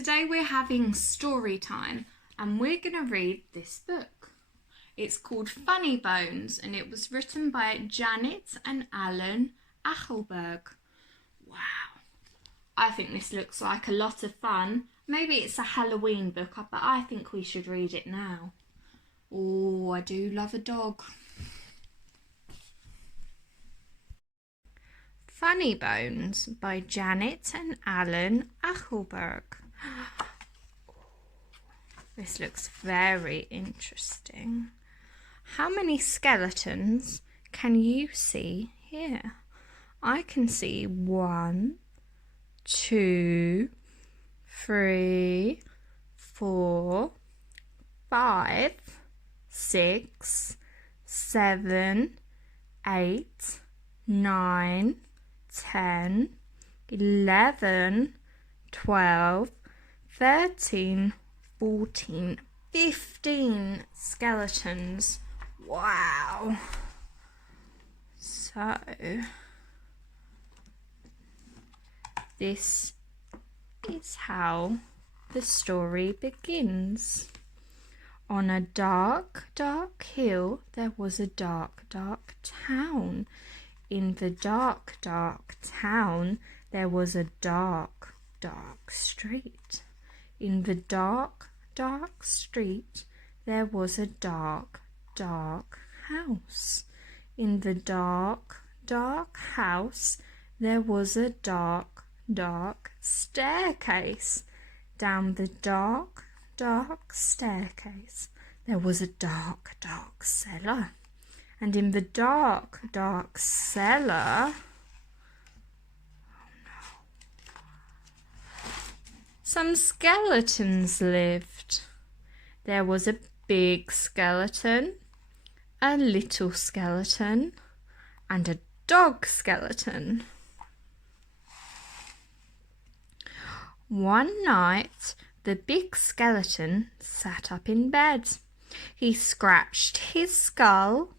Today we're having story time and we're going to read this book. It's called Funnybones and it was written by Janet and Alan Achelberg. Wow, I think this looks like a lot of fun. Maybe it's a Halloween book, but I think we should read it now. Oh, I do love a dog. Funnybones by Janet and Alan Achelberg. This looks very interesting. How many skeletons can you see here? I can see 1, 2, 3, 4, 5, 6, 7, 8, 9, 10, 11, 12, 13, 14, 15 skeletons. Wow. So, this is how the story begins. On a dark, dark hill, there was a dark, dark town. In the dark, dark town, there was a dark, dark street. In the dark, dark street, there was a dark, dark house. In the dark, dark house, there was a dark, dark staircase. Down the dark, dark staircase, there was a dark, dark cellar. And in the dark, dark cellar, some skeletons lived. There was a big skeleton, a little skeleton, and a dog skeleton. One night, the big skeleton sat up in bed. He scratched his skull.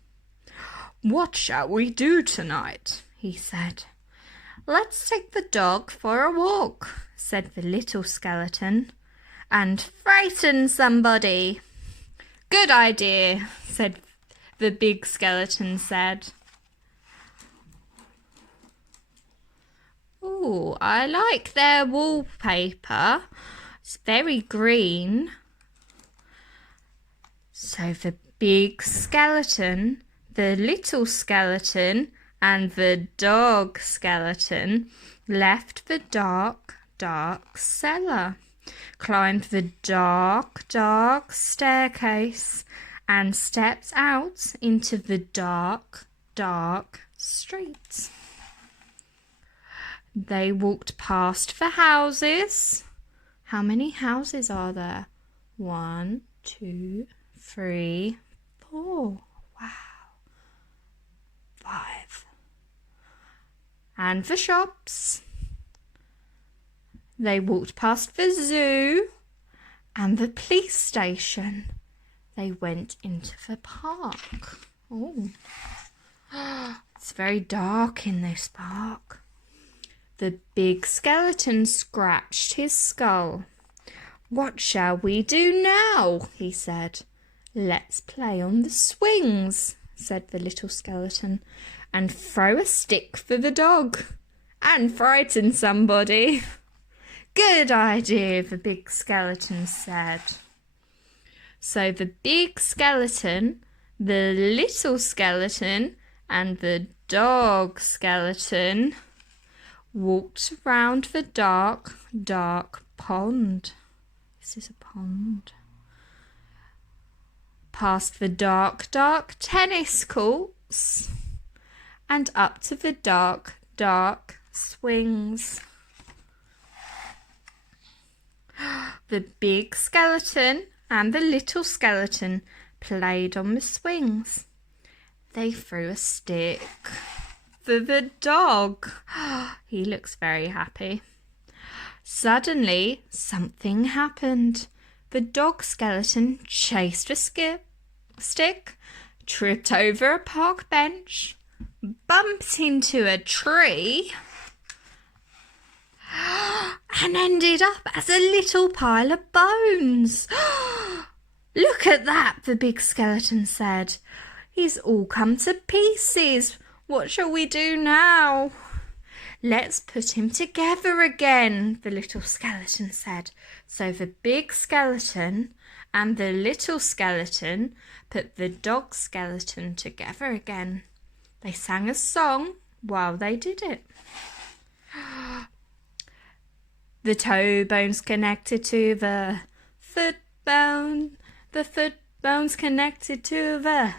"What shall we do tonight?" he said. "Let's take the dog for a walk," said the little skeleton, "and frighten somebody." "Good idea," said the big skeleton said. "Oh, I like their wallpaper. It's very green." So the big skeleton, the little skeleton, and the dog skeleton left the dark, dark cellar, climbed the dark, dark staircase, and stepped out into the dark, dark street. They walked past the houses. How many houses are there? 1, 2, 3, 4. Wow. 5. And the shops. They walked past the zoo and the police station. They went into the park. Oh, it's very dark in this park. The big skeleton scratched his skull. "What shall we do now?" he said. "Let's play on the swings," said the little skeleton, "and throw a stick for the dog, and frighten somebody." "Good idea," the big skeleton said. So the big skeleton, the little skeleton, and the dog skeleton walked around the dark, dark pond. This is a pond. Past the dark, dark tennis courts and up to the dark, dark swings. The big skeleton and the little skeleton played on the swings. They threw a stick for the dog. He looks very happy. Suddenly, something happened. The dog skeleton chased a stick, tripped over a park bench, bumped into a tree, and ended up as a little pile of bones. Look at that, the big skeleton said. He's all come to pieces. What shall we do now? Let's put him together again, the little skeleton said. So the big skeleton and the little skeleton put the dog skeleton together again. They sang a song while they did it. The toe bone's connected to the foot bone. The foot bone's connected to the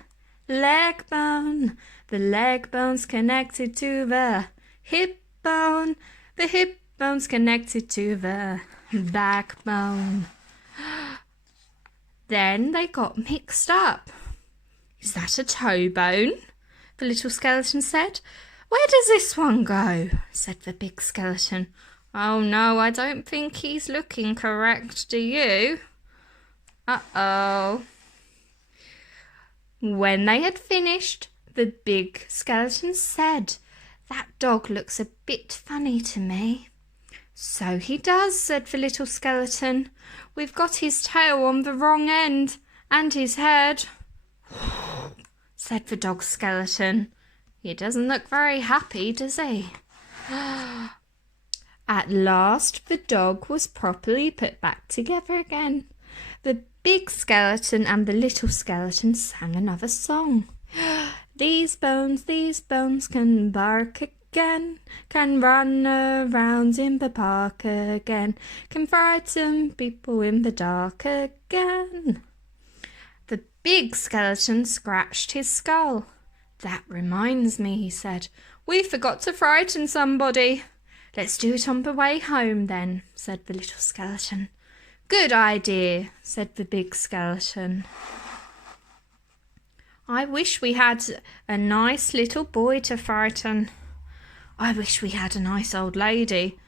leg bone. The leg bone's connected to the hip bone. The hip bone's connected to the backbone. Then they got mixed up. Is that a toe bone? The little skeleton said. Where does this one go? Said the big skeleton. Oh no, I don't think he's looking correct, do you? Uh-oh. When they had finished, the big skeleton said, That dog looks a bit funny to me. So he does, said the little skeleton. We've got his tail on the wrong end, and his head, said the dog skeleton. He doesn't look very happy, does he? At last the dog was properly put back together again. The big skeleton and the little skeleton sang another song. These bones can bark again, can run around in the park again, can frighten people in the dark again. The big skeleton scratched his skull. That reminds me, he said. We forgot to frighten somebody. Let's do it on the way home then, said the little skeleton. Good idea, said the big skeleton. I wish we had a nice little boy to frighten. I wish we had a nice old lady.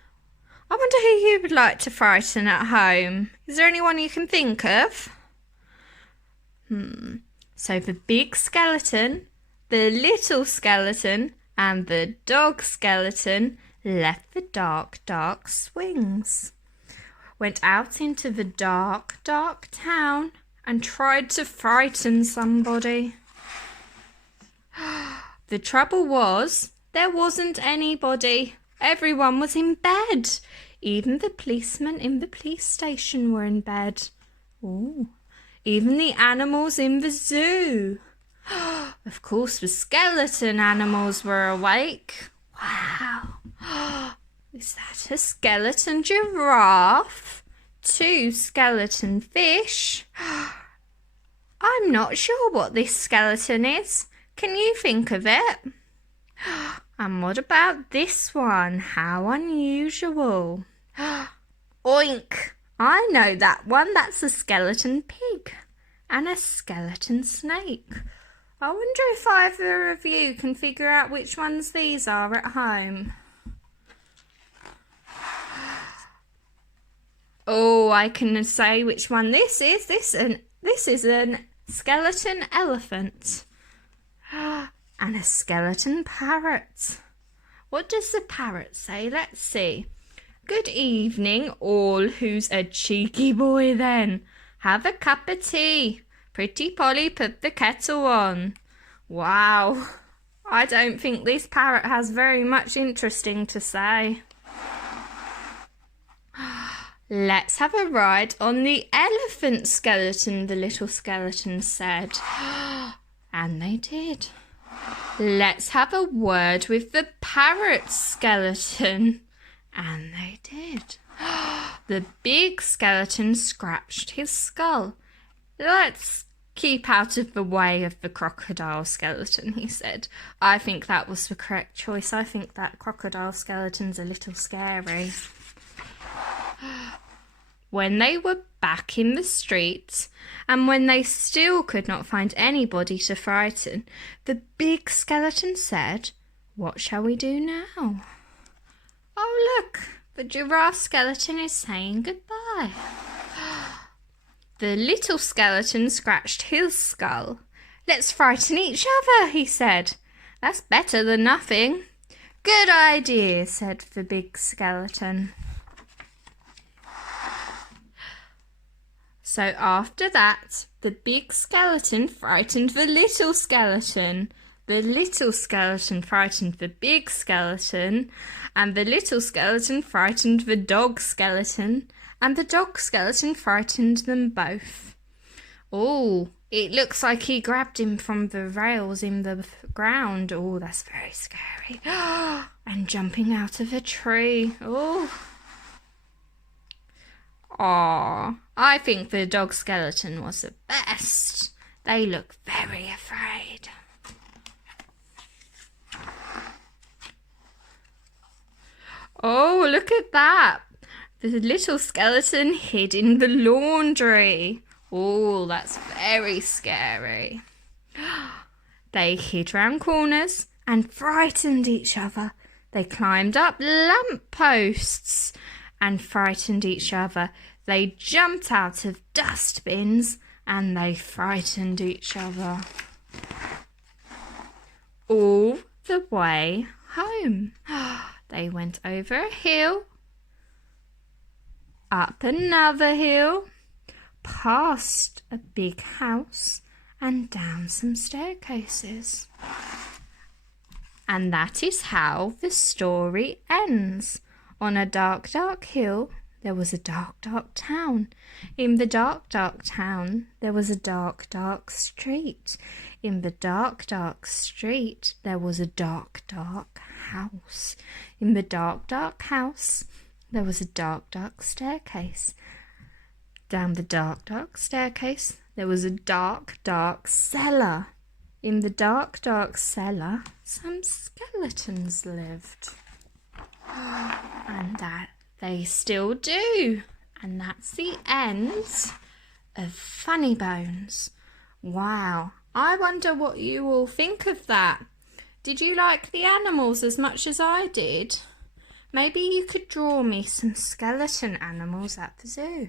I wonder who you would like to frighten at home. Is there anyone you can think of? So the big skeleton, the little skeleton, and the dog skeleton left the dark, dark swings, went out into the dark, dark town and tried to frighten somebody. The trouble was, there wasn't anybody. Everyone was in bed. Even the policemen in the police station were in bed. Ooh. Even the animals in the zoo. Of course, the skeleton animals were awake. Wow. Is that a skeleton giraffe? 2 skeleton fish? I'm not sure what this skeleton is. Can you think of it? And what about this one? How unusual. Oink! I know that one. That's a skeleton pig and a skeleton snake. I wonder if either of you can figure out which ones these are at home. Oh, I can say which one this is. This is a skeleton elephant. And a skeleton parrot. What does the parrot say? Let's see. Good evening, all who's a cheeky boy then. Have a cup of tea. Pretty Polly, put the kettle on. Wow. I don't think this parrot has very much interesting to say. Let's have a ride on the elephant skeleton, the little skeleton said. And they did. Let's have a word with the parrot skeleton. And they did. The big skeleton scratched his skull. Let's keep out of the way of the crocodile skeleton, he said. I think that was the correct choice. I think that crocodile skeleton's a little scary. When they were back in the street, and when they still could not find anybody to frighten, the big skeleton said, What shall we do now? Oh, look, the giraffe skeleton is saying goodbye. The little skeleton scratched his skull. Let's frighten each other, he said. That's better than nothing. Good idea, said the big skeleton. So after that, the big skeleton frightened the little skeleton. The little skeleton frightened the big skeleton, and the little skeleton frightened the dog skeleton, and the dog skeleton frightened them both. Oh, it looks like he grabbed him from the rails in the ground. Oh, that's very scary. And jumping out of a tree. Oh. Aw, I think the dog skeleton was the best. They look very afraid. Oh, look at that. The little skeleton hid in the laundry. Oh, that's very scary. They hid round corners and frightened each other. They climbed up lamp posts and frightened each other. They jumped out of dustbins and they frightened each other. All the way home. They went over a hill, up another hill, past a big house and down some staircases. And that is how the story ends. On a dark, dark hill, there was a dark, dark town. In the dark, dark town, there was a dark, dark street. In the dark, dark street, there was a dark, dark house. In the dark, dark house, there was a dark, dark staircase. Down the dark, dark staircase, there was a dark, dark cellar. In the dark, dark cellar, some skeletons lived. And that they still do. And that's the end of Funnybones. Wow, I wonder what you all think of that. Did you like the animals as much as I did? Maybe you could draw me some skeleton animals at the zoo.